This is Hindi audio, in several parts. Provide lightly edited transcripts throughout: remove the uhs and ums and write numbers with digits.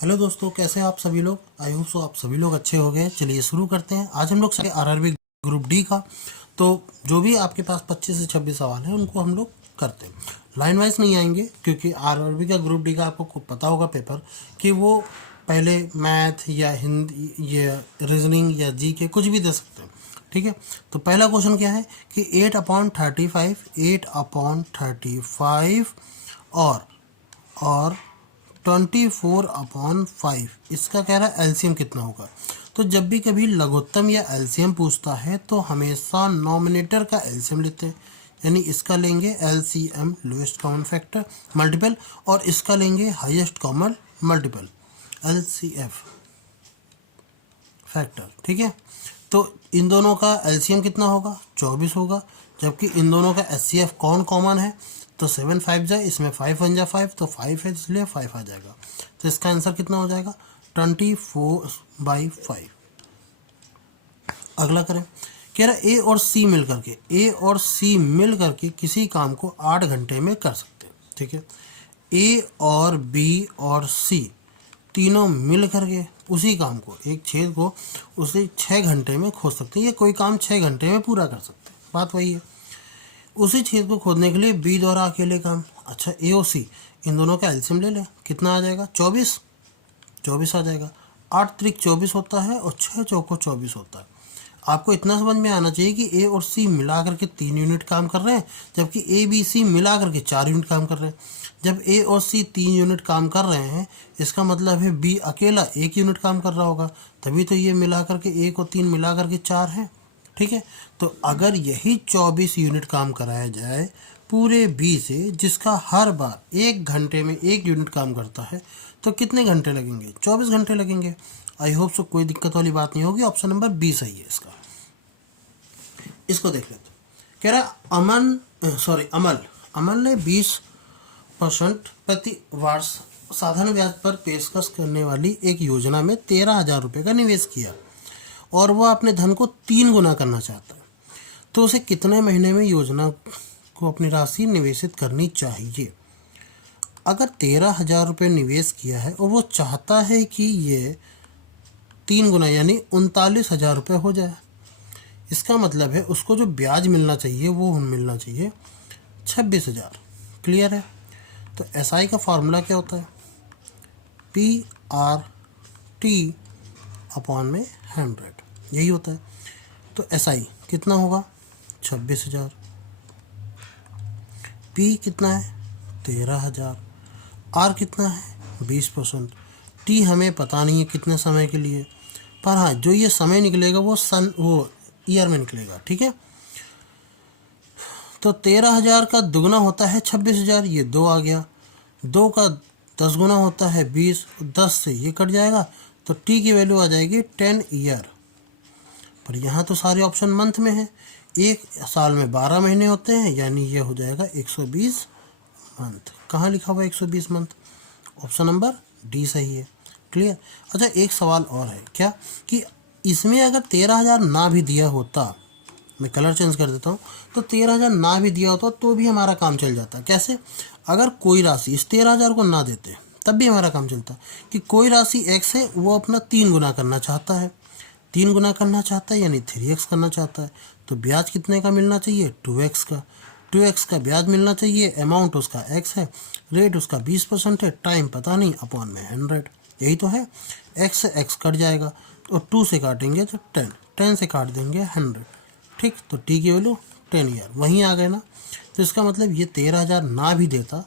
हेलो दोस्तों, कैसे हैं आप सभी लोग। आई होप सो आप सभी लोग अच्छे हो गए। चलिए शुरू करते हैं। आज हम लोग आरआरबी ग्रुप डी का, तो जो भी आपके पास 25 से 26 सवाल हैं उनको हम लोग करते हैं। लाइन वाइज नहीं आएंगे क्योंकि आरआरबी का ग्रुप डी का आपको पता होगा पेपर कि वो पहले मैथ या हिंदी या रीजनिंग या जी के कुछ भी दे सकते हैं। ठीक है, तो पहला क्वेश्चन क्या है कि 8/35 और 24/5 इसका कह रहा है एलसीएम कितना होगा। तो जब भी कभी लघुत्तम या एलसीएम पूछता है तो हमेशा नॉमिनेटर का एलसीएम लेते हैं, यानी इसका लेंगे LCM lowest common factor multiple, और इसका लेंगे highest common multiple LCF factor. ठीक है, तो इन दोनों का एलसीएम कितना होगा, 24 होगा। जबकि इन दोनों का एचसीएफ कौन कॉमन है, तो 7 5 जाए, इसमें 5 1 जा 5, तो 5 है इसलिए 5 आ जाएगा। तो इसका आंसर कितना हो जाएगा 24/5। अगला करें, कह रहा ए और सी मिल करके किसी काम को 8 घंटे में कर सकते हैं। ठीक है, ए और बी और सी तीनों मिल करके उसी काम को, एक छेद को उसे 6 घंटे में खोद सकते हैं, या कोई काम 6 घंटे में पूरा कर सकते हैं। बात वही है। उसी छेद को खोदने के लिए बी द्वारा अकेले काम। अच्छा, ए और सी इन दोनों का एलसीएम ले लें, कितना आ जाएगा 24 आ जाएगा। 8 त्रिक 24 होता है और 6 चौको 24 होता है। आपको इतना समझ में आना चाहिए कि ए और सी मिला करके 3 यूनिट काम कर रहे हैं, जबकि ए बी सी मिला करके 4 यूनिट काम कर रहे हैं। जब ए और सी 3 यूनिट काम कर रहे हैं, इसका मतलब है बी अकेला 1 यूनिट काम कर रहा होगा, तभी तो ये मिला करके 1 और 3 मिला करके 4 है। ठीक है, तो अगर यही 24 यूनिट काम कराया जाए पूरे बी से, जिसका हर बार 1 घंटे में 1 यूनिट काम करता है, तो कितने घंटे लगेंगे, 24 घंटे लगेंगे। आई होप सो कोई दिक्कत वाली बात नहीं होगी। ऑप्शन नंबर बी सही है इसका। इसको देख लेते। कह रहा अमल ने 20% प्रति वर्ष साधारण ब्याज पर पेशकश करने वाली एक योजना में 13,000 रुपये का निवेश किया और वह अपने धन को 3 गुना करना चाहता है। तो उसे कितने महीने में योजना को अपनी राशि निवेशित करनी चाहिए। अगर 13,000 रुपये निवेश किया है और वो चाहता है कि ये 3 गुना यानी 39,000 रुपये हो जाए, इसका मतलब है उसको जो ब्याज मिलना चाहिए वो मिलना चाहिए 26,000। क्लियर है। तो एसआई का फार्मूला क्या होता है, PRT अपॉन में 100, यही होता है। तो एसआई कितना होगा 26,000, पी कितना है 13,000, आर कितना है 20%, टी हमें पता नहीं है कितने समय के लिए, पर हाँ जो ये समय निकलेगा वो ईयर में निकलेगा। ठीक है, तो 13,000 का दुगना होता है 26,000, ये 2 आ गया। 2 का 10 गुना होता है 20, 10 से ये कट जाएगा, तो टी की वैल्यू आ जाएगी 10 ईयर। पर यहाँ तो सारे ऑप्शन मंथ में है, एक साल में 12 महीने होते हैं, यानी ये हो जाएगा 120 मंथ। कहाँ लिखा हुआ है 120 मंथ, ऑप्शन नंबर डी सही है। क्लियर। अच्छा, एक सवाल और है क्या कि इसमें अगर 13,000 ना भी दिया होता, मैं कलर चेंज कर देता हूँ, तो 13,000 ना भी दिया होता तो भी हमारा काम चल जाता। कैसे, अगर कोई राशि इस 13,000 को ना देते तब भी हमारा काम चलता कि कोई राशि x है, वो अपना 3 गुना करना चाहता है, 3 गुना करना चाहता है यानी 3x करना चाहता है, तो ब्याज कितने का मिलना चाहिए 2x का। 2x का ब्याज मिलना चाहिए, अमाउंट उसका x है, रेट उसका 20% है, टाइम पता नहीं, अपॉन में 100, यही तो है। x से x कट जाएगा, और 2 से काटेंगे तो 10 से काट देंगे 100। ठीक, तो टी की वैल्यू 10 ईयर वहीं आ गए ना। तो इसका मतलब ये 13,000 ना भी देता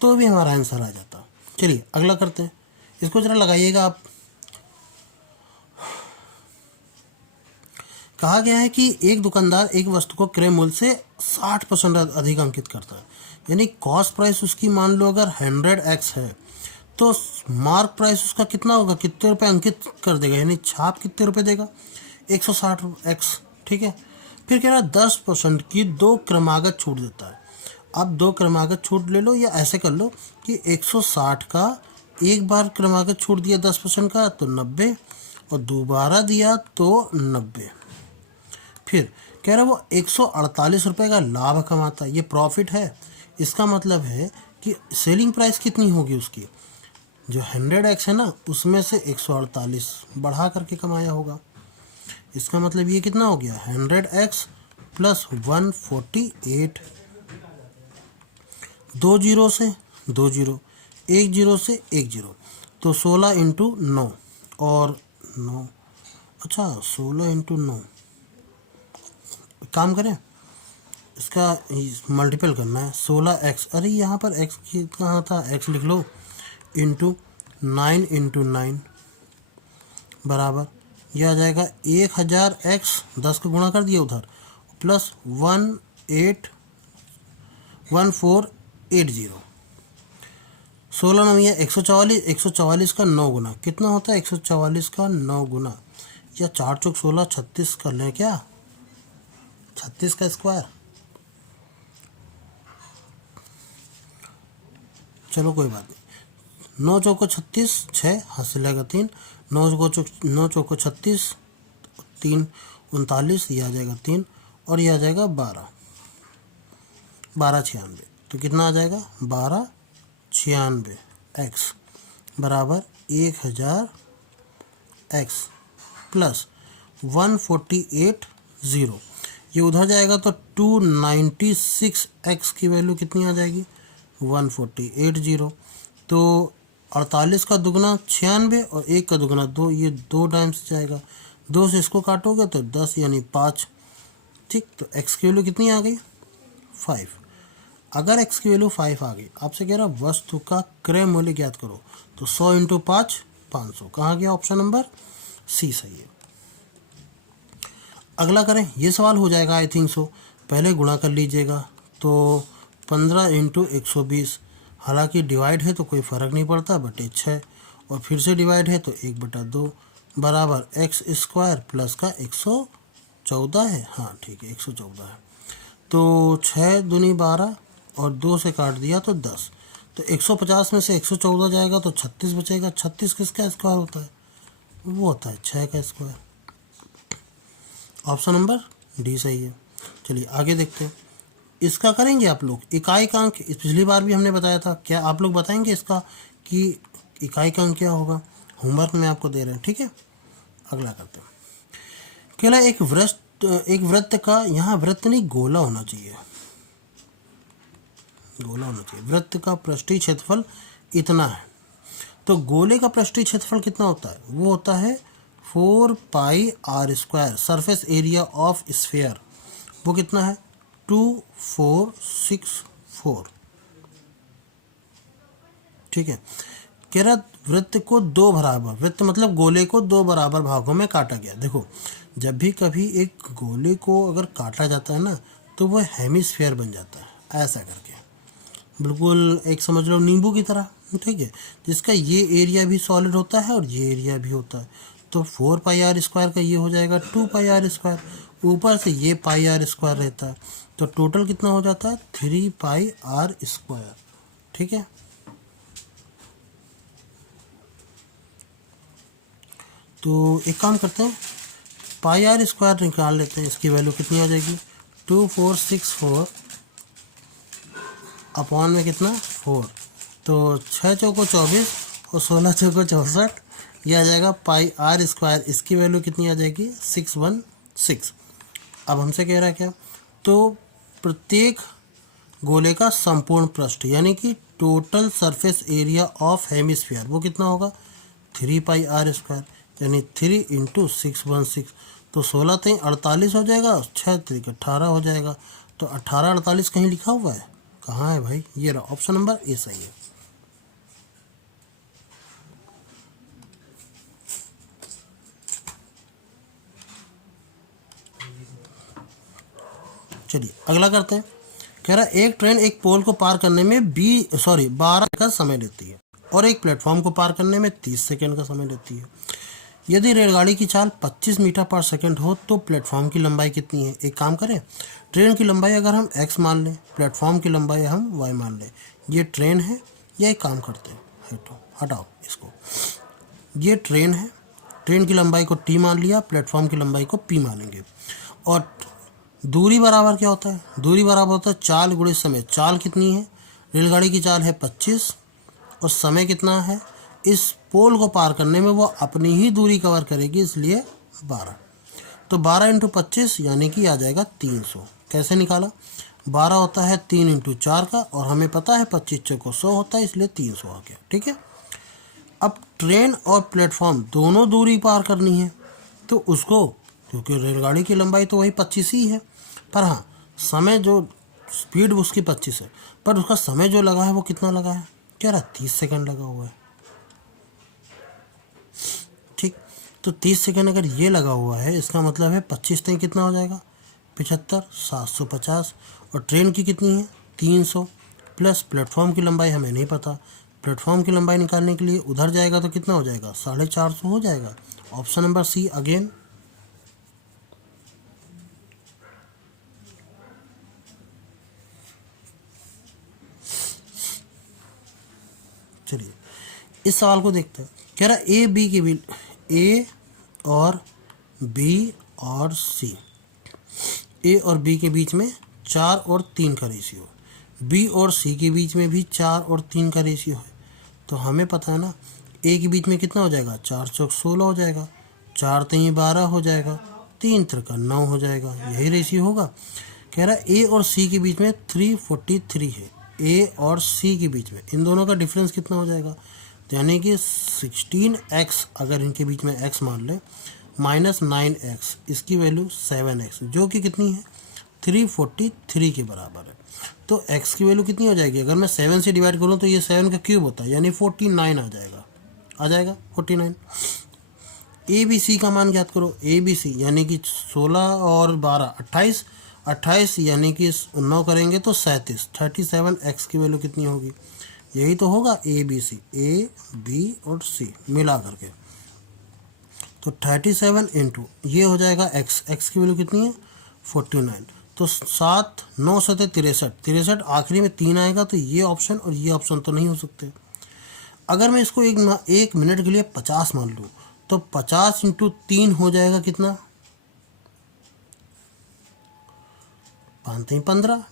तो भी हमारा आंसर आ जाता। चलिए अगला करते हैं, इसको जरा लगाइएगा आप। कहा गया है कि एक दुकानदार एक वस्तु को क्रय मूल्य से 60% अधिक अंकित करता है, यानी कॉस्ट प्राइस उसकी मान लो अगर 100x है, तो मार्क प्राइस उसका कितना होगा, कितने रुपए अंकित कर देगा, यानी छाप कितने रुपए देगा 160x। ठीक है, फिर कह रहा है 10% की 2 क्रमागत छूट देता है। अब 2 क्रमागत छूट ले लो, या ऐसे कर लो कि 160 का एक बार क्रमागत छूट दिया 10% का तो 90, और दोबारा दिया तो 90। फिर कह रहा है वो 148 रुपये का लाभ कमाता है, ये प्रॉफिट है। इसका मतलब है कि सेलिंग प्राइस कितनी होगी उसकी जो 100x है ना उसमें से 148 बढ़ा करके कमाया होगा। इसका मतलब ये कितना हो गया 100x प्लस 148, 2 जीरो से 2 जीरो, 1 जीरो से 1 जीरो, तो 16 इंटू 9 और 9, अच्छा 16 इंटू 9, काम करें इसका मल्टीपल करना है 16x, अरे यहाँ पर x की कहाँ था, x लिख लो, इंटू 9 इंटू 9 बराबर यह आ जाएगा 1000x, 10 को गुणा कर दिया उधर, प्लस 1480, 16 9 है 144, 144 का 9 गुना कितना होता है, 144 का 9 गुना, या 4 चौक 16, 36 कर लें क्या, 36 का स्क्वायर, चलो कोई बात नहीं, 9 चौको 36, 6 हासिल आएगा 3, 9 चौको 36, 3 39, ये आ जाएगा 3 और ये आ जाएगा 12, 1296, तो कितना आ जाएगा 1296 x बराबर 1000 x प्लस 148 0, ये उधर जाएगा तो 296 x की वैल्यू कितनी आ जाएगी 148 0, तो 48 का दुगना 96 और 1 का दुगना 2, ये 2 टाइम्स जाएगा, 2 से इसको काटोगे तो 10 यानी 5, ठीक, तो x की वैल्यू कितनी आ गई 5। अगर x की वैल्यू 5 आ गई, आपसे कह रहा वस्तु का क्रय मूल्य ज्ञात करो, तो 100 इंटू 5 500, कहाँ गया ऑप्शन नंबर सी सही है। अगला करें, ये सवाल हो जाएगा आई थिंक सो, पहले गुणा कर लीजिएगा, तो 15 इंटू 120, हालांकि डिवाइड है तो कोई फ़र्क नहीं पड़ता, बटे 6, और फिर से डिवाइड है तो 1/2 बराबर एक्स स्क्वायर प्लस का 114 है, हाँ ठीक है 114 है, तो 6 दूनी 12 और 2 से काट दिया तो 10, तो 150 में से 114 जाएगा तो 36 बचेगा, 36 किसका स्क्वायर होता है, वो होता है 6 का स्क्वायर, ऑप्शन नंबर डी सही है। चलिए आगे देखते हैं, इसका करेंगे आप लोग इकाई का अंक, पिछली बार भी हमने बताया था, क्या आप लोग बताएंगे इसका कि इकाई का अंक क्या होगा, होमवर्क में आपको दे रहे हैं, ठीक है। अगला करते हैं, केवल एक वृत्त का, यहाँ वृत्त नहीं गोला होना चाहिए, गोला होना चाहिए, वृत्त का पृष्ठीय क्षेत्रफल इतना है, तो गोले का पृष्ठीय क्षेत्रफल कितना होता है, वो होता है 4 pi r square, surface area of sphere वो कितना है 2464, ठीक है। कह रहा वृत्त को 2 बराबर, वृत्त मतलब गोले को 2 बराबर भागों में काटा गया। देखो जब भी कभी एक गोले को अगर काटा जाता है ना तो वो हेमिस्फीयर बन जाता है, ऐसा करके बिल्कुल एक समझ लो नींबू की तरह, ठीक है, जिसका ये एरिया भी सॉलिड होता है और ये एरिया भी होता है, तो 4 पाई आर स्क्वायर का ये हो जाएगा 2 पाई आर स्क्वायर, ऊपर से ये पाई आर स्क्वायर रहता है, तो टोटल कितना हो जाता है 3 पाई आर स्क्वायर, ठीक है। तो एक काम करते हैं, पाई आर स्क्वायर निकाल लेते हैं, इसकी वैल्यू कितनी आ जाएगी 2464 अपॉन में कितना 4, तो 6 चौको 24 और 16 चौको 64, यह आ जाएगा पाई आर स्क्वायर, इसकी वैल्यू कितनी आ जाएगी 616। अब हमसे कह रहा है क्या, तो प्रत्येक गोले का संपूर्ण पृष्ठ यानी कि total surface area of hemisphere वो कितना होगा 3 पाई आर स्क्वायर, यानी 3 इंटू 616, तो 16 3 48 हो जाएगा, 6 3 18 हो जाएगा, तो 18 48 कहीं लिखा हुआ है, कहाँ है भाई, ये रहा ऑप्शन नंबर ए सही है। चलिए अगला करते हैं, कह रहा एक ट्रेन एक पोल को पार करने में 12 का समय लेती है और एक प्लेटफॉर्म को पार करने में 30 सेकंड का समय लेती है। यदि रेलगाड़ी की चाल 25 मीटर पर सेकंड हो तो प्लेटफॉर्म की लंबाई कितनी है। एक काम करें, ट्रेन की लंबाई अगर हम x मान लें, प्लेटफॉर्म की लंबाई हम y मान लें, ये ट्रेन है, या एक काम करते हैं हटाओ इसको, ये ट्रेन है, ट्रेन की लंबाई को t मान लिया, प्लेटफॉर्म की लंबाई को p मानेंगे, और दूरी बराबर क्या होता है, दूरी बराबर होता है चाल गुणे समय। चाल कितनी है, रेलगाड़ी की चाल है 25 और समय कितना है इस पोल को पार करने में वो अपनी ही दूरी कवर करेगी, इसलिए 12। तो 12 इंटू 25 यानी कि आ जाएगा 300। कैसे निकाला? 12 होता है 3 इंटू 4 का, और हमें पता है 25 चौको 100 होता है, इसलिए 300 आ गया। ठीक है। अब ट्रेन और प्लेटफॉर्म दोनों दूरी पार करनी है, तो उसको, क्योंकि रेलगाड़ी की लंबाई तो वही 25 ही है, पर हाँ समय जो स्पीड उसकी 25 है, पर उसका समय जो लगा है वो कितना लगा है? कह रहा 30 सेकंड लगा हुआ है। ठीक, तो 30 सेकंड अगर ये लगा हुआ है, इसका मतलब है 25 तक कितना हो जाएगा? 75, 750। और ट्रेन की कितनी है? 300, प्लस प्लेटफॉर्म की लंबाई हमें नहीं पता। प्लेटफॉर्म की लंबाई निकालने के लिए उधर जाएगा तो कितना हो जाएगा? 450 हो जाएगा। Option number C again. चलिए इस सवाल को देखते हैं। कह रहा ए बी के बीच, ए और बी और सी, ए और बी के बीच में 4 और 3 का रेशियो, बी और सी के बीच में भी 4 और 3 का रेशियो है। तो हमें पता है ना, ए के बीच में कितना हो जाएगा? 4 चौक 16 हो जाएगा, 4 तीन 12 हो जाएगा, 3 त्रिका 9 हो जाएगा, यही रेशियो होगा। कह रहा है ए और सी के बीच में 343 है। ए और सी के बीच में इन दोनों का डिफरेंस कितना हो जाएगा? तो यानी कि 16x, अगर इनके बीच में x मान लें, माइनस 9x, इसकी वैल्यू 7x, जो कि कितनी है? 343 के बराबर है। तो x की वैल्यू कितनी हो जाएगी? अगर मैं 7 से डिवाइड करूँ तो ये 7 का क्यूब होता है, यानी 49 आ जाएगा। 49। ए बी सी का मान ज्ञात करो। ए बी सी यानी कि 16 और 12 28, 28 यानी कि 9 करेंगे तो 37, 37x की वैल्यू कितनी होगी? यही तो होगा ए बी सी, ए बी और सी मिला करके। तो 37 इंटू ये हो जाएगा x, x की वैल्यू कितनी है? 49। तो 7 9 7 63, 63 आखिरी में 3 आएगा, तो ये ऑप्शन और ये ऑप्शन तो नहीं हो सकते। अगर मैं इसको एक मिनट के लिए 50 मान लूँ, तो 50 इंटू 3 हो जाएगा कितना? 5 15,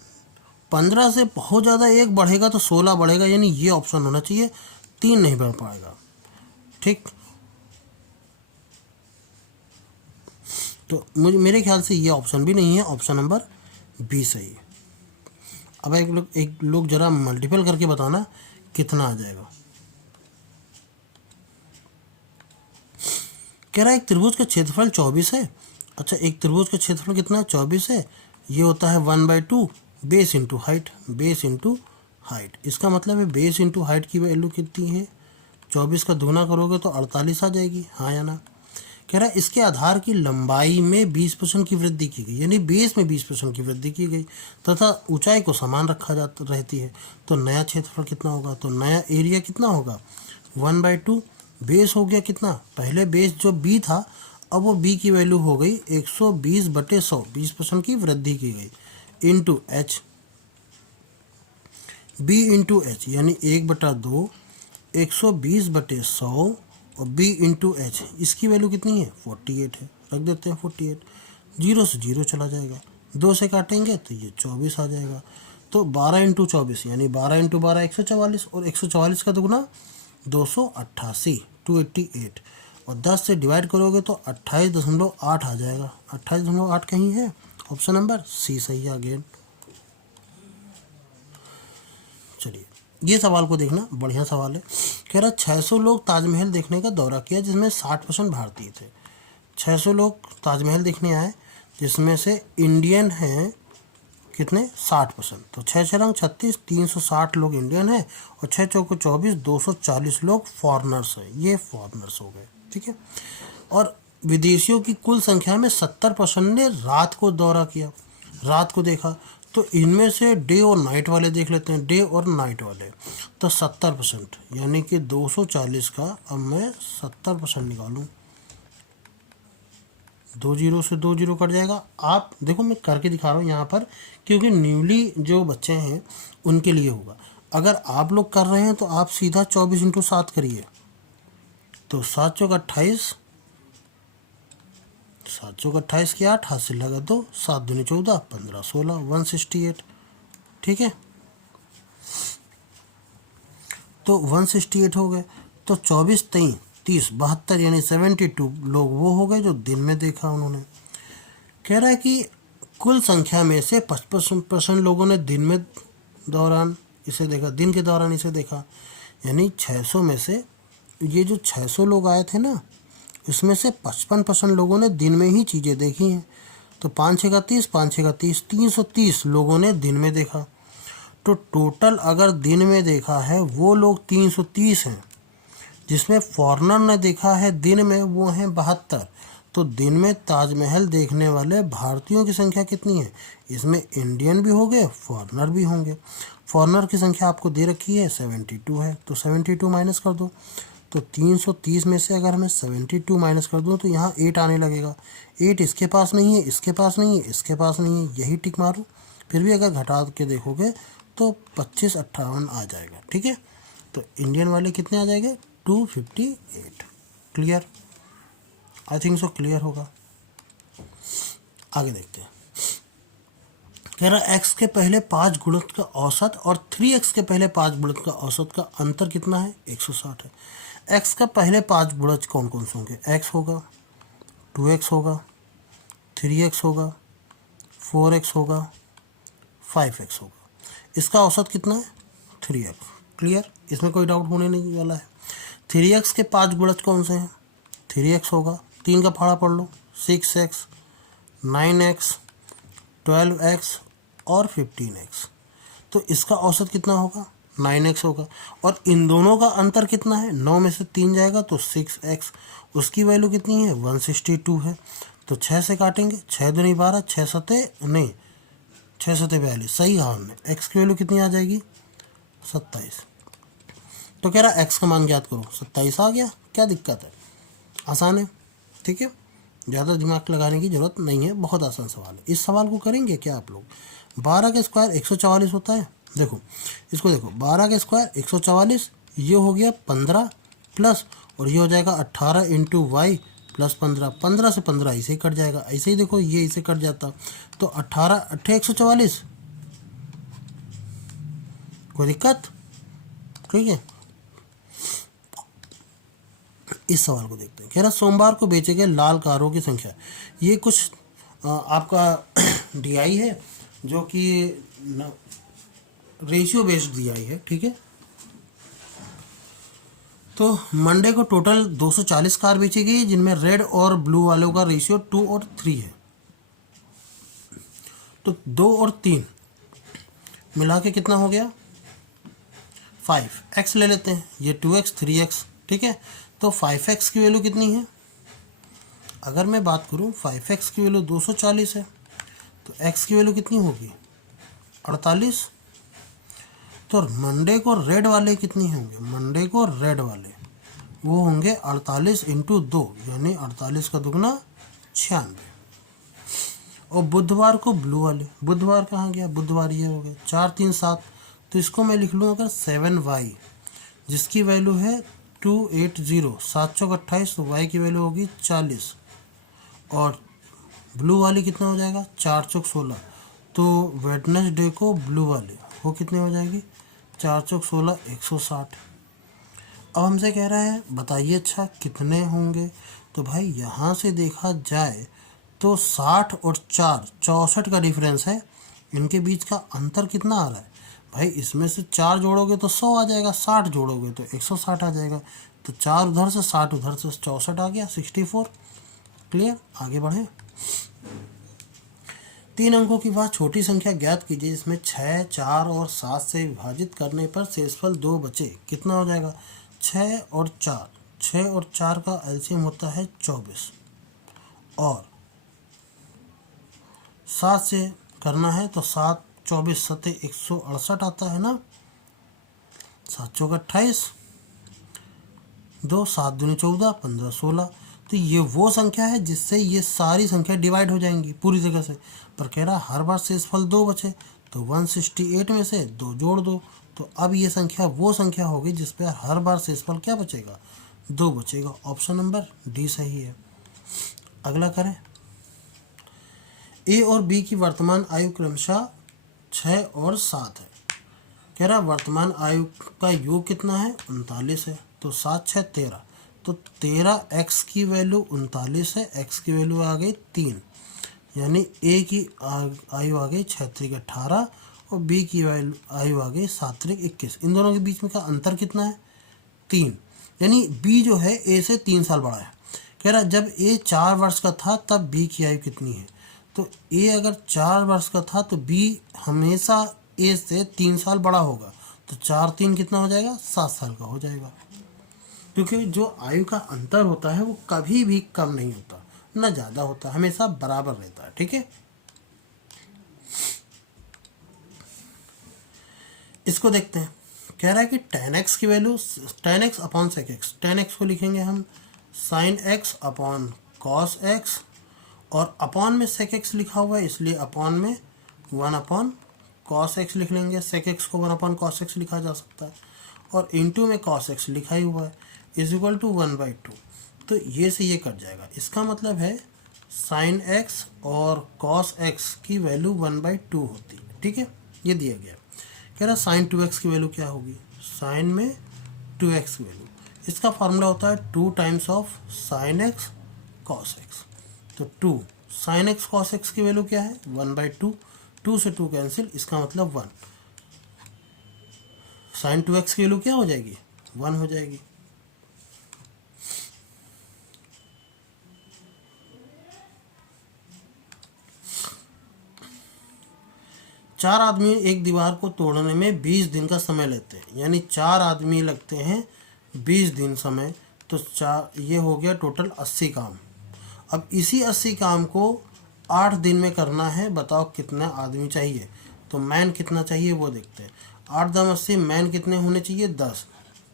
15 से बहुत ज़्यादा एक बढ़ेगा तो 16 बढ़ेगा, यानी ये ऑप्शन होना चाहिए, 3 नहीं बढ़ पाएगा। ठीक, तो मेरे ख्याल से ये ऑप्शन भी नहीं है, ऑप्शन नंबर बी सही है। अब एक लोग जरा मल्टीपल करके बताना कितना आ जाएगा। कह रहा है एक त्रिभुज का क्षेत्रफल 24 है। अच्छा, एक त्रिभुज का क्षेत्रफल कितना है? 24 है। ये होता है 1/2 base into height, base into height. इसका मतलब है बेस इंटू हाइट की वैल्यू कितनी है? 24 का दुगना करोगे तो 48 आ जाएगी, हाँ या ना? कह रहा है इसके आधार की लंबाई में 20% की वृद्धि की गई, यानी बेस में 20% की वृद्धि की गई, तथा ऊंचाई को समान रखा जाता रहती है। तो नया क्षेत्रफल कितना होगा? तो नया एरिया कितना होगा? 1/2 बेस हो गया कितना? पहले बेस जो बी था, अब वो बी की वैल्यू हो गई 120/100, 20% की वृद्धि की गई, into h, b into h यानी 1/2, 120/100, और b इंटू एच, इसकी वैल्यू कितनी है? 48 है, रख देते हैं 48। 0 से 0 चला जाएगा, 2 से काटेंगे तो ये 24 आ जाएगा। तो 12 इंटू 24 यानी 12 इंटू 12 144, और 144 का दुगना 288, 288, और 10 से डिवाइड करोगे तो 28.8 आ जाएगा। 28.8 कहीं है? ऑप्शन नंबर सी सही है अगेन। चलिए ये सवाल को देखना, बढ़िया सवाल है। कह रहा 600 लोग ताजमहल देखने का दौरा किया, जिसमें 60% भारतीय थे। 600 लोग ताजमहल देखने आए, जिसमें से इंडियन हैं कितने? 60%। तो 6 6 रंग 36, 360 लोग इंडियन हैं, और 6 चौको 24, 240 लोग फॉरेनर्स हैं। ये फॉरेनर्स हो गए, ठीक है। और विदेशियों की कुल संख्या में 70% ने रात को दौरा किया, रात को देखा। तो इनमें से डे और नाइट वाले देख लेते हैं, डे और नाइट वाले। तो 70% यानी कि 240 का अब मैं 70% निकालूं, 2 जीरो से 2 जीरो कट जाएगा। आप देखो मैं करके दिखा रहा हूँ यहाँ पर, क्योंकि न्यूली जो बच्चे हैं उनके लिए होगा। अगर आप लोग कर रहे हैं तो आप सीधा 24 इंटू 7 करिए, तो 7 चौक 28, 7 चौक 28 की 8, हाथ से लगा दो, 7 दूनी 14, 15 16, 168, ठीक है। तो 168 हो गए। तो 24 23 30 72 यानी 72 लोग वो हो गए जो दिन में देखा उन्होंने। कह रहा है कि कुल संख्या में से 55% लोगों ने दिन में दौरान इसे देखा, दिन के दौरान इसे देखा। यानी 600 में से ये जो 600 लोग आए थे ना, इसमें से 55% लोगों ने दिन में ही चीज़ें देखी हैं। तो 5 6 का 30, 5 6 का 30, 330 लोगों ने दिन में देखा। तो टोटल अगर दिन में देखा है वो लोग 330 हैं, जिसमें फॉरेनर ने देखा है दिन में वो हैं 72। तो दिन में ताजमहल देखने वाले भारतीयों की संख्या कितनी है? इसमें इंडियन भी होंगे, फॉरेनर भी होंगे। फॉरेनर की संख्या आपको दे रखी है 72 है, तो 72 माइनस कर दो। तो 330 में से अगर मैं 72 माइनस कर दूं तो यहाँ 8 आने लगेगा। 8 इसके पास नहीं है, इसके पास नहीं है, इसके पास नहीं है, यही टिक मारो। फिर भी अगर घटा के देखोगे तो 25 58 आ जाएगा। ठीक है, तो इंडियन वाले कितने आ जाएंगे? 258। Clear? I think so clear होगा। आगे देखते हैं। कह रहा x के पहले 5 गुणक का औसत और 3x के पहले 5 गुणक का औसत का अंतर कितना है? 160 है। x का पहले 5 गुणज कौन कौन से होंगे? x होगा, 2x होगा, 3x होगा, 4x होगा, 5x होगा। इसका औसत कितना है? 3x। क्लियर? इसमें कोई डाउट होने नहीं वाला है। 3x के 5 गुणज कौन से हैं? 3x होगा, 3 का फाड़ा पढ़ लो, 6x, 9x, 12x और 15x। तो इसका औसत कितना होगा? 9x होगा। और इन दोनों का अंतर कितना है? 9 में से 3 जाएगा तो 6x। उसकी वैल्यू कितनी है? 162 है। तो 6 से काटेंगे, 6 दूनी 12, 6 सते नहीं 6 सते 42, सही कहा हमने। x की वैल्यू कितनी आ जाएगी? 27। तो कह रहा x का मान ज्ञात करो। 27 आ गया, क्या दिक्कत है? आसान है। ठीक है, ज़्यादा दिमाग लगाने की ज़रूरत नहीं है, बहुत आसान सवाल है। इस सवाल को करेंगे क्या आप लोग? 12 का स्क्वायर 144 होता है। देखो इसको, देखो 12 का स्क्वायर 144, ये हो गया 15 प्लस, और ये हो जाएगा 18 इंटू वाई प्लस 15। 15 से 15 ऐसे ही कट जाएगा। ऐसे ही देखो ये इसे कट जाता, तो 18 अट्ठे 144। कोई दिक्कत? ठीक है, इस सवाल को देखते हैं। कह रहा सोमवार को बेचे गए लाल कारों की संख्या। ये कुछ आपका डीआई है जो कि रेशियो बेस्ड डीआई है। ठीक है, तो मंडे को टोटल 240 कार बेची गई, जिनमें रेड और ब्लू वालों का रेशियो 2 और 3 है। तो 2 और 3 मिला के कितना हो गया? 5। x ले लेते हैं, ये 2x 3x। ठीक है, तो 5x की वैल्यू कितनी है? अगर मैं बात करूं 5x की वैल्यू 240 है, तो x की वैल्यू कितनी होगी? 48। तो मंडे को रेड वाले कितनी होंगे? मंडे को रेड वाले वो होंगे 48 इंटू 2, यानी 48 का दुगना 96। और बुधवार को ब्लू वाले, बुधवार कहाँ गया? बुधवार ये हो गया 4 3 7। तो इसको मैं लिख लूँ अगर 7y, जिसकी वैल्यू है 280, 7 चौक 28, तो y की वैल्यू होगी 40। और ब्लू वाली कितना हो जाएगा? 4 चौक 16। तो वेडनेसडे को ब्लू वाले वो कितने हो जाएगी? 4 चौक 16, 160। अब हमसे कह रहा है बताइए अच्छा कितने होंगे? तो भाई यहाँ से देखा जाए तो 60 और 4 64 का डिफरेंस है। इनके बीच का अंतर कितना आ रहा है? भाई इसमें से 4 जोड़ोगे तो 100 आ जाएगा, 60 जोड़ोगे तो 160 आ जाएगा। तो 4 उधर से 60 उधर से 64 आ गया, 64। क्लियर? आगे बढ़े। 3 अंकों की वह छोटी संख्या ज्ञात कीजिए जिसमें 6 4 और 7 से विभाजित करने पर शेषफल 2 बचे। कितना हो जाएगा? 6 और 4, 6 और 4 का एलसीएम होता है 24, और 7 से करना है तो 7 24 सते 168 आता है ना। 7 चौक 28, 2 7 दूनी 14, 15 16। तो ये वो संख्या है जिससे ये सारी संख्या डिवाइड हो जाएंगी पूरी जगह से। पर कह रहा हर बार शेषफल 2 बचे, तो 168 में से 2 जोड़ दो। तो अब ये संख्या वो संख्या होगी जिस पर हर बार शेषफल क्या बचेगा? 2 बचेगा। ऑप्शन नंबर डी सही है। अगला करें। ए और बी की वर्तमान आयु क्रमशः 6 और 7 है। कह रहा वर्तमान आयु का योग कितना है? 39 है। तो 7 6 13, तो 13 x की वैल्यू 39 है, x की वैल्यू आ गई 3, यानी a की आयु आ गई 6 3 18 और b की आयु आ गई 7 3 21। इन दोनों के बीच में का अंतर कितना है? 3, यानी b जो है a से 3 साल बड़ा है। कह रहा जब a 4 वर्ष का था तब b की आयु कितनी है? तो a अगर 4 वर्ष का था तो b हमेशा a से 3 साल बड़ा होगा, तो 4 3 कितना हो जाएगा? 7 साल का हो जाएगा। क्योंकि जो आयु का अंतर होता है वो कभी भी कम नहीं होता, ना ज़्यादा होता, हमेशा बराबर रहता है। ठीक है, इसको देखते हैं। कह रहा है कि tan x की value tan x upon sec x, tan x को लिखेंगे हम sin x upon cos x, और अपॉन में sec x लिखा हुआ है इसलिए अपॉन में 1 अपॉन cos x लिख लेंगे। sec x को 1 अपॉन cos x लिखा जा सकता है, और इंटू में cos x लिखा ही हुआ है, इज इक्वल टू 1/2। तो ये से ये कट जाएगा। इसका मतलब है sin x और cos x की वैल्यू 1/2 होती है। ठीक है, ये दिया गया। कह रहा sin 2x की वैल्यू क्या होगी? sin में 2x की वैल्यू, इसका फॉर्मूला होता है 2 times of sin x cos x। तो 2 sin x cos x की वैल्यू क्या है? 1/2, 2 से 2 कैंसिल, इसका मतलब 1। sin 2x की वैल्यू क्या हो जाएगी? 1 हो जाएगी। चार आदमी एक दीवार को तोड़ने में 20 दिन का समय लेते हैं, यानी 4 आदमी लगते हैं 20 दिन समय, तो 4 ये हो गया टोटल 80 काम। अब इसी 80 काम को 8 दिन में करना है, बताओ कितना आदमी चाहिए? तो मैन कितना चाहिए वो देखते हैं। 8 दाम 80, मैन कितने होने चाहिए? 10।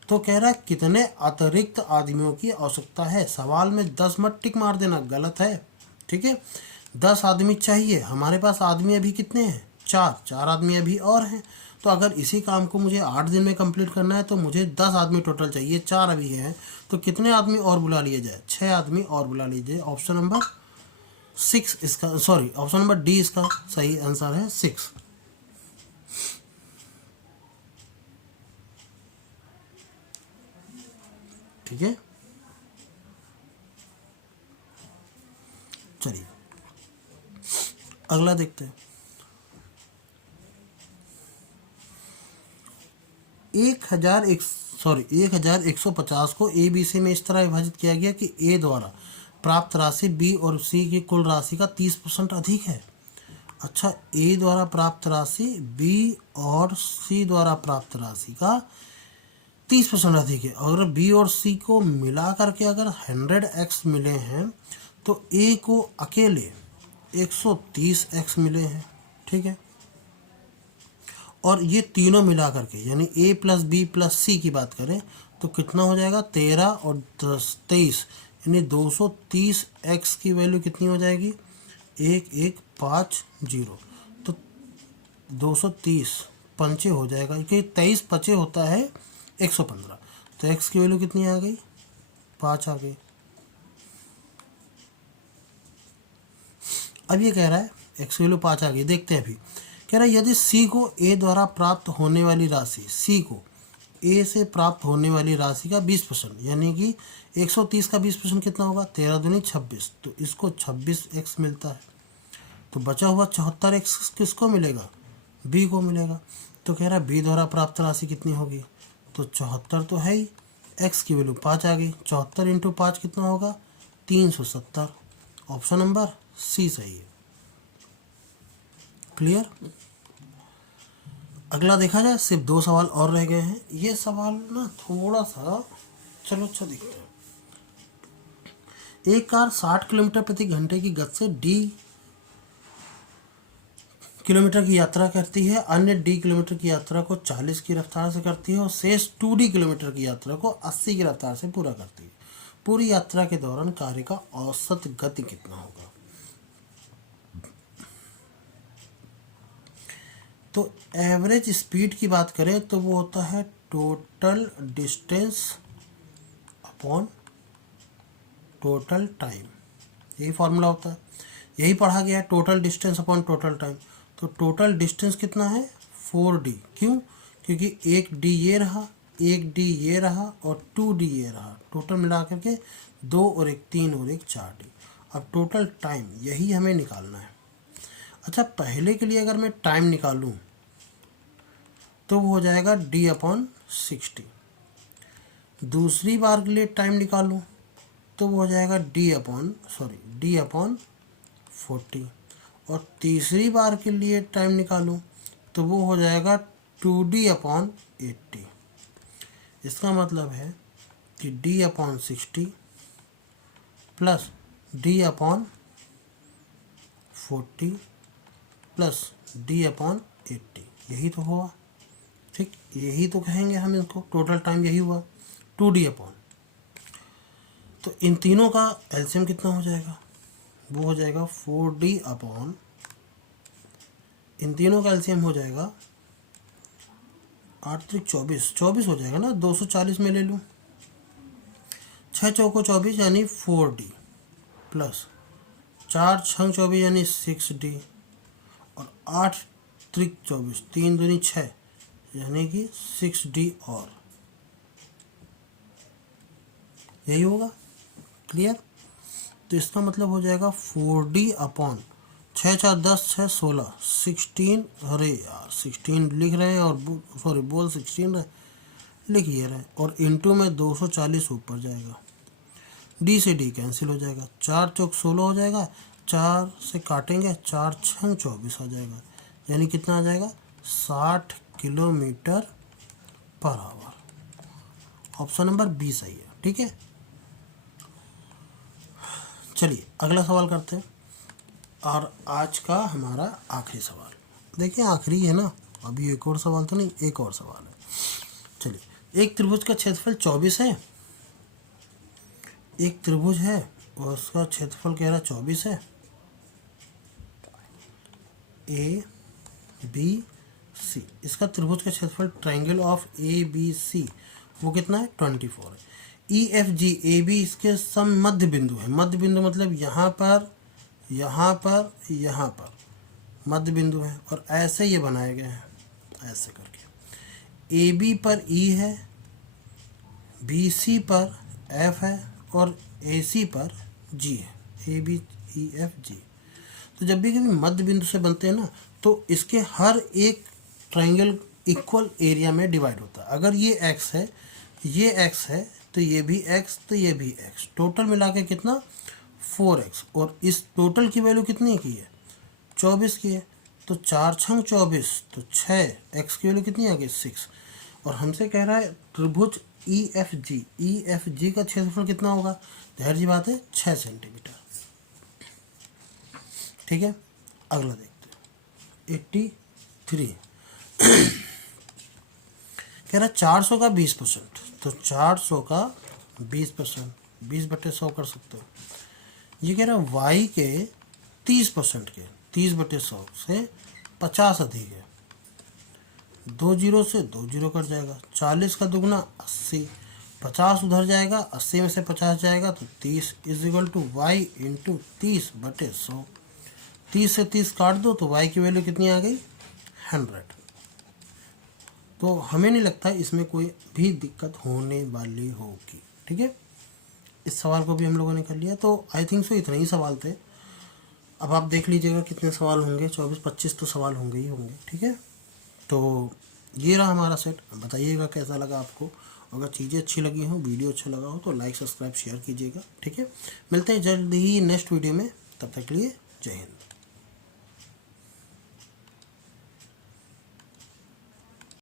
तो कह रहा है कितने अतिरिक्त आदमियों की आवश्यकता है? सवाल में 10 मत टिक मार देना, गलत है। ठीक है, 10 आदमी चाहिए, हमारे पास आदमी अभी कितने हैं? 4 आदमी अभी और हैं। तो अगर इसी काम को मुझे 8 दिन में कंप्लीट करना है तो मुझे 10 आदमी टोटल चाहिए, 4 अभी हैं, तो कितने आदमी और बुला लिए जाए? 6 आदमी और बुला लीजिए। ऑप्शन नंबर 6 इसका, सॉरी ऑप्शन नंबर डी इसका सही आंसर है, 6। ठीक है, चलिए अगला देखते हैं। 1150 को ए बी सी में इस तरह विभाजित किया गया कि ए द्वारा प्राप्त राशि बी और सी की कुल राशि का 30% अधिक है। अच्छा, ए द्वारा प्राप्त राशि बी और सी द्वारा प्राप्त राशि का 30% अधिक है। अगर बी और सी को मिला करके अगर 100x मिले हैं तो ए को अकेले 130x मिले हैं। ठीक है, और ये तीनों मिला करके यानी a प्लस बी प्लस सी की बात करें तो कितना हो जाएगा? 13 और 10 23, यानी 230x की वैल्यू कितनी हो जाएगी? 1150। तो 230 पंचे हो जाएगा, क्योंकि 23 पचे होता है 115। तो x की वैल्यू कितनी आ गई? 5 आ गई। अब ये कह रहा है x की वैल्यू 5 आ गई। देखते हैं अभी। कह रहा है यदि c को a द्वारा प्राप्त होने वाली राशि, c को a से प्राप्त होने वाली राशि का 20%, यानी कि 130 का 20% कितना होगा? 13 दूनी 26, तो इसको 26x मिलता है। तो बचा हुआ 74x किसको मिलेगा? b को मिलेगा। तो कह रहा है b द्वारा प्राप्त राशि कितनी होगी? तो 74 तो है ही, x की वैल्यू 5 आ गई। 74 इंटू 5 कितना होगा? 370। ऑप्शन नंबर सी सही है। क्लियर? अगला देखा जाए, सिर्फ 2 सवाल और रह गए हैं। ये सवाल ना थोड़ा सा चलो अच्छा दिखता है। एक कार 60 किलोमीटर प्रति घंटे की गति से डी किलोमीटर की यात्रा करती है, अन्य डी किलोमीटर की यात्रा को 40 की रफ्तार से करती है और शेष 2D किलोमीटर की यात्रा को 80 की रफ्तार से पूरा करती है। पूरी यात्रा के दौरान कार्य का औसत गति कितना होगा? तो एवरेज स्पीड की बात करें तो वो होता है total distance upon total time, यही फॉर्मूला होता है, यही पढ़ा गया है, total distance upon total time. तो टोटल डिस्टेंस कितना है? 4D। क्यों? क्योंकि एक D ये रहा, 1 डी ये रहा और 2 डी ये रहा, टोटल मिला करके 2 और 1 3 और 1 4 डी। अब टोटल टाइम यही हमें निकालना है। अच्छा, पहले के लिए अगर मैं टाइम निकालूं तो वो हो जाएगा d/60। दूसरी बार के लिए टाइम निकालूं तो वो हो जाएगा d/40। और तीसरी बार के लिए टाइम निकालूं तो वो हो जाएगा 2d/80। इसका मतलब है कि d/60 plus d/40 plus d/80, यही तो हुआ। ठीक, यही तो कहेंगे हम इसको, टोटल टाइम यही हुआ 2d/। तो इन तीनों का एलसीएम कितना हो जाएगा? वो हो जाएगा 4d/। इन तीनों का एलसीएम हो जाएगा 8 त्रिक 24 हो जाएगा ना, 240 में ले लूँ। 6 चौको 24 यानी 4d प्लस 4 छंग 24 यानी 6d और 8 त्रिक 24 3 दूनी 6 यानी कि 6d और यही होगा। क्लियर? तो इसका मतलब हो जाएगा 4d/। 6 4 10 6 16 16, अरे यार 16 लिख रहे हैं और सॉरी बोल 16 रहे, लिख ये रहे और इंटू में 240 ऊपर जाएगा। डी से डी कैंसिल हो जाएगा, 4 चौक 16 हो जाएगा, 4 से काटेंगे 4 छंग 24 आ जाएगा, यानी कितना आ जाएगा 60 kilometre per hour. Option number B सही है। ठीक है, चलिए अगला सवाल करते हैं और आज का हमारा आखिरी सवाल। देखिए आखिरी है ना, अभी एक और सवाल तो नहीं, एक और सवाल है। चलिए, एक त्रिभुज का क्षेत्रफल 24 है। एक त्रिभुज है और उसका क्षेत्रफल कह रहा 24 है। ए बी सी, इसका त्रिभुज का क्षेत्रफल triangle of A B C वो कितना है 24 है। ई एफ जी ए बी इसके सम मध्य बिंदु है। मध्य बिंदु मतलब यहाँ पर यहाँ पर यहाँ पर मध्य बिंदु है और ऐसे ये बनाए गए हैं ऐसे करके। ए बी पर ई है, बी सी पर एफ है और ए सी पर जी है। A B E F G. तो जब भी कभी मध्य बिंदु से बनते हैं ना तो इसके हर एक ट्रायंगल इक्वल एरिया में डिवाइड होता है। अगर ये एक्स है, ये एक्स है तो ये भी एक्स, तो ये भी एक्स, टोटल मिला के कितना 4x। और इस टोटल की वैल्यू कितनी की है 24 की है, तो 4 छंग 24 तो 6, x की वैल्यू कितनी आ गई 6। और हमसे कह रहा है त्रिभुज ई एफ जी का क्षेत्रफल कितना होगा, जाहिर सी बात है 6 सेंटीमीटर। ठीक है, अगला देखते हैं 83। कह रहा 400 का 20%, तो 400 का 20%, 20/100 कर सकते हो। ये कह रहा है y के 30% के 30/100 से 50 अधिक है। 2 जीरो से 2 जीरो कट जाएगा, 40 का दुगना 80, 50 उधर जाएगा, 80 में से 50 जाएगा तो 30 इज टू y इंटू 30/100। 30 से 30 काट दो तो y की वैल्यू कितनी आ गई 100। तो हमें नहीं लगता इसमें कोई भी दिक्कत होने वाली होगी। ठीक है, इस सवाल को भी हम लोगों ने कर लिया। तो आई थिंक सो इतने ही सवाल थे। अब आप देख लीजिएगा कितने सवाल होंगे, 24-25 तो सवाल होंगे ही होंगे। ठीक है, तो ये रहा हमारा सेट। बताइएगा कैसा लगा आपको। अगर चीज़ें अच्छी लगी हो, वीडियो अच्छा लगा हो तो लाइक सब्सक्राइब शेयर कीजिएगा। ठीक है, मिलते हैं जल्द ही नेक्स्ट वीडियो में, तब तक के लिए जय हिंद।